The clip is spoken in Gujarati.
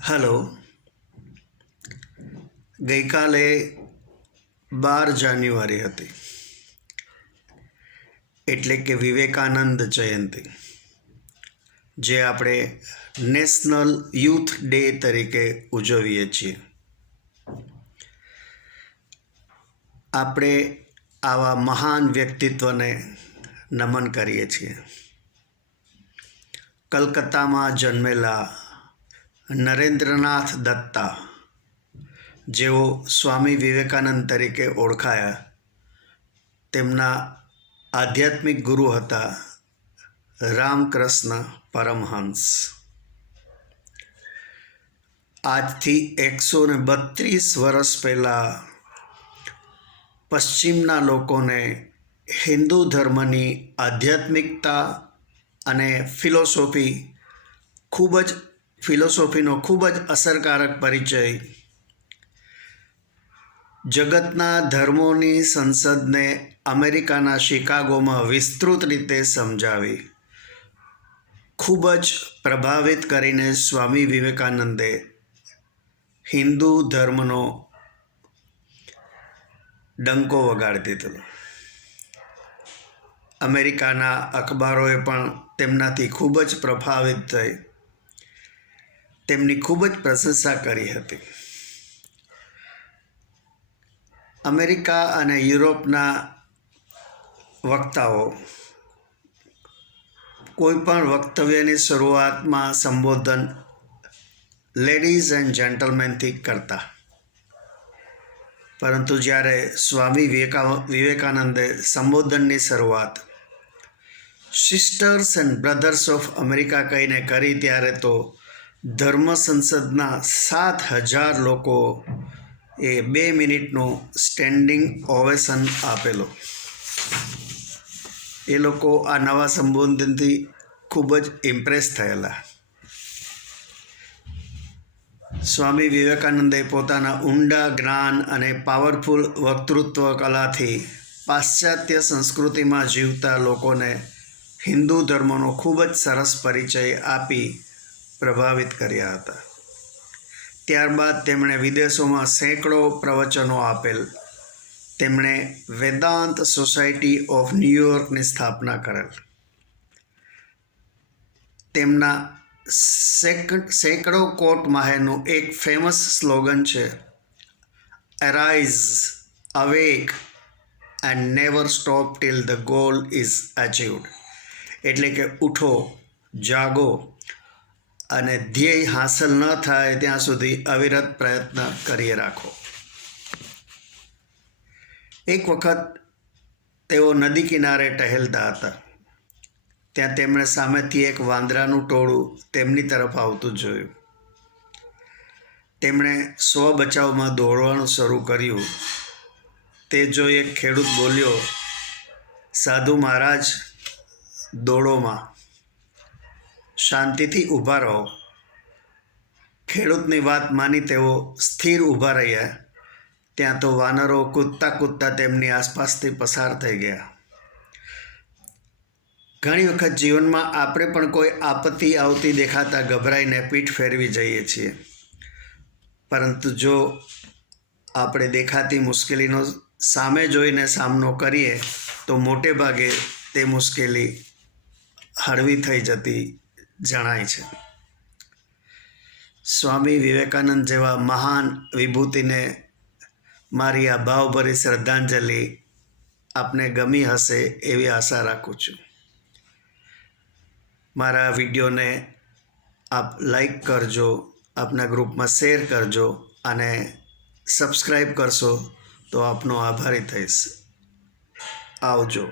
હલો. ગઈકાલે 12 જાન્યુઆરી હતી, એટલે કે વિવેકાનંદ જયંતિ, જે આપણે નેશનલ યુથ ડે તરીકે ઉજવીએ છીએ. આપણે આવા મહાન વ્યક્તિત્વને નમન કરીએ છીએ. કલકત્તામાં જન્મેલા નરેન્દ્રનાથ દત્તા, જેઓ સ્વામી વિવેકાનંદ તરીકે ઓળખાયા, તેમના આધ્યાત્મિક ગુરુ હતા રામકૃષ્ણ પરમહંસ. આજથી 132 વર્ષ પહેલાં પશ્ચિમના લોકોને હિન્દુ ધર્મની આધ્યાત્મિકતા અને ફિલોસોફીનો ખૂબ જ અસરકારક પરિચય જગતના ધર્મોની સંસદને અમેરિકાના શિકાગોમાં વિસ્તૃત રીતે સમજાવી ખૂબ જ પ્રભાવિત કરીને સ્વામી વિવેકાનંદે હિન્દુ ધર્મનો ડંકો વગાડી દીધો. અમેરિકાના અખબારોએ પણ તેમનાથી ખૂબ જ પ્રભાવિત થઈ તેમની ખૂબ જ પ્રશંસા કરી હતી. અમેરિકા અને યુરોપના વક્તાઓ કોઈ પણ વક્તવ્યની શરૂઆતમાં સંબોધન લેડીઝ એન્ડ જેન્ટલમેનથી કરતા, પરંતુ જ્યારે સ્વામી વિવેકાનંદે સંબોધનની શરૂઆત sisters and brothers of America કહીને કરી, ત્યારે તો ધર્મ સંસદના 7,000 લોકો એ 2 મિનિટનું સ્ટેન્ડિંગ ઓવેશન આપેલો. એ લોકો આ નવા સંબોધનથી ખૂબ જ ઇમ્પ્રેસ થયેલા. સ્વામી વિવેકાનંદે પોતાના ઊંડા જ્ઞાન અને પાવરફુલ વક્તૃત્વ કલાથી પાશ્ચાત્ય સંસ્કૃતિમાં જીવતા લોકોને હિન્દુ ધર્મનો ખૂબ જ સરસ પરિચય આપી પ્રભાવિત કર્યા હતા. ત્યારબાદ તેમણે વિદેશોમાં સેંકડો પ્રવચનો આપેલ. તેમણે વેદાંત સોસાયટી ઓફ ન્યૂયોર્કની સ્થાપના કરેલ. તેમના સેંકડો કોટ માહેરનું એક ફેમસ સ્લોગન છે, arise, awake and never stop till the goal is achieved. એટલે કે ઉઠો, જાગો અને ધ્યેય હાંસલ ન થાય ત્યાં સુધી અવિરત પ્રયત્ન કરી રાખો. એક વખત તેઓ નદી કિનારે ટહેલતા હતા. ત્યાં તેમણે સામેથી એક વાંદરાનું ટોળું તેમની તરફ આવતું જોયું. તેમણે સ્વ બચાવમાં દોડવાનું શરૂ કર્યું. તે જોઈ એક ખેડૂત બોલ્યો, સાધુ મહારાજ, દોડોમાં, શાંતિથી ઊભા રહો. ખેડૂતની વાત માની તેઓ સ્થિર ઊભા રહ્યા. ત્યાં તો વાનરો કૂદતા કૂદતા તેમની આસપાસથી પસાર થઈ ગયા. ઘણી વખત જીવનમાં આપણે પણ કોઈ આપત્તિ આવતી દેખાતા ગભરાઈને પીઠ ફેરવી જઈએ છીએ, પરંતુ જો આપણે દેખાતી મુશ્કેલીનો સામે જોઈને સામનો કરીએ તો મોટે ભાગે તે મુશ્કેલી હળવી થઈ જતી જણાય છે. સ્વામી વિવેકાનંદ જેવા મહાન વિભૂતિને મારી આ ભાવભરી શ્રદ્ધાંજલિ આપને ગમી હશે એવી આશા રાખું છું. મારા વિડીયોને આપ લાઈક કરજો, આપના ગ્રુપમાં શેર કરજો અને સબસ્ક્રાઈબ કરશો તો આપનો આભારી થઈશ. આવજો.